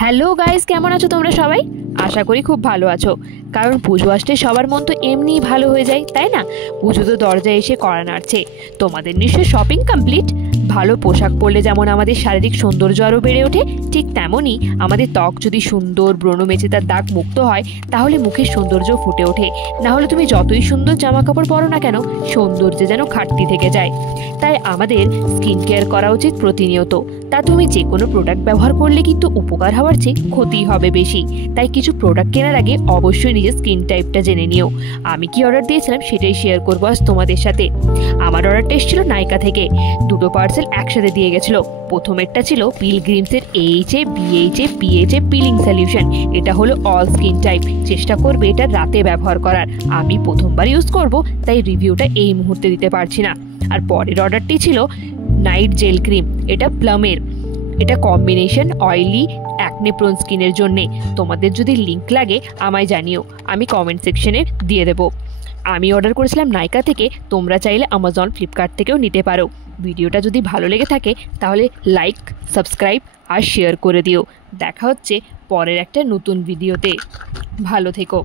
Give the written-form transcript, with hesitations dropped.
Hello guys, কেমন আছো তোমরা সবাই? আশা করি খুব ভালো আছো, কারণ পুজো আসলে সবার মন তো এমনিই ভালো হয়ে যায়, তাই না? পুজো তো দরজায় এসে কড়া নাড়ছে। তোমাদের নিশ্চয়ই শপিং কমপ্লিট। ভালো পোশাক পরলে যেমন আমাদের শারীরিক সৌন্দর্য আরও বেড়ে ওঠে, ঠিক তেমনই আমাদের ত্বক যদি সুন্দর ব্রণ মেচে তার দাগ মুক্ত হয়, তাহলে মুখের সৌন্দর্য ফুটে ওঠে। না হলে তুমি যতই সুন্দর জামা কাপড় পরো না কেন, সৌন্দর্যে যেন ঘাটতি থেকে যায়। তাই আমাদের স্কিন কেয়ার করা উচিত প্রতিনিয়ত। তা তুমি যে কোনো প্রোডাক্ট ব্যবহার করলে কিন্তু উপকার হওয়ার চেয়ে ক্ষতিই হবে বেশি। তাই কিছু প্রোডাক্ট কেনার আগে অবশ্যই নিজের স্কিন টাইপটা জেনে নিও। আমি কি অর্ডার দিয়েছিলাম সেটাই শেয়ার করবো আজ তোমাদের সাথে। আমার অর্ডারটা এসেছিল নাইকা থেকে, দুটো পার্সেল একসাথে দিয়ে গেছিলো। প্রথমেরটা ছিল পিলগ্রিমসের AHA BHA PHA peeling solution. এটা হলো অল স্কিন টাইপ। চেষ্টা করবে এটা রাতে ব্যবহার করার। আমি প্রথমবার ইউজ করব, তাই রিভিউটা এই মুহূর্তে দিতে পারছি না। আর পরের অর্ডারটি ছিল নাইট জেল ক্রিম। এটা প্লামের। এটা কম্বিনেশন অয়েলি অ্যাকনে প্রোন স্কিনের জন্যে। তোমাদের যদি লিঙ্ক লাগে আমায় জানিও, আমি কমেন্ট সেকশনে দিয়ে দেবো। আমি অর্ডার করেছিলাম নাইকা থেকে, তোমরা চাইলে অ্যামাজন ফ্লিপকার্ট থেকেও নিতে পারো। ভিডিওটা যদি ভালো লেগে থাকে তাহলে লাইক, সাবস্ক্রাইব আর শেয়ার করে দিও। দেখা হচ্ছে পরের একটা নতুন ভিডিওতে। ভালো থেকো।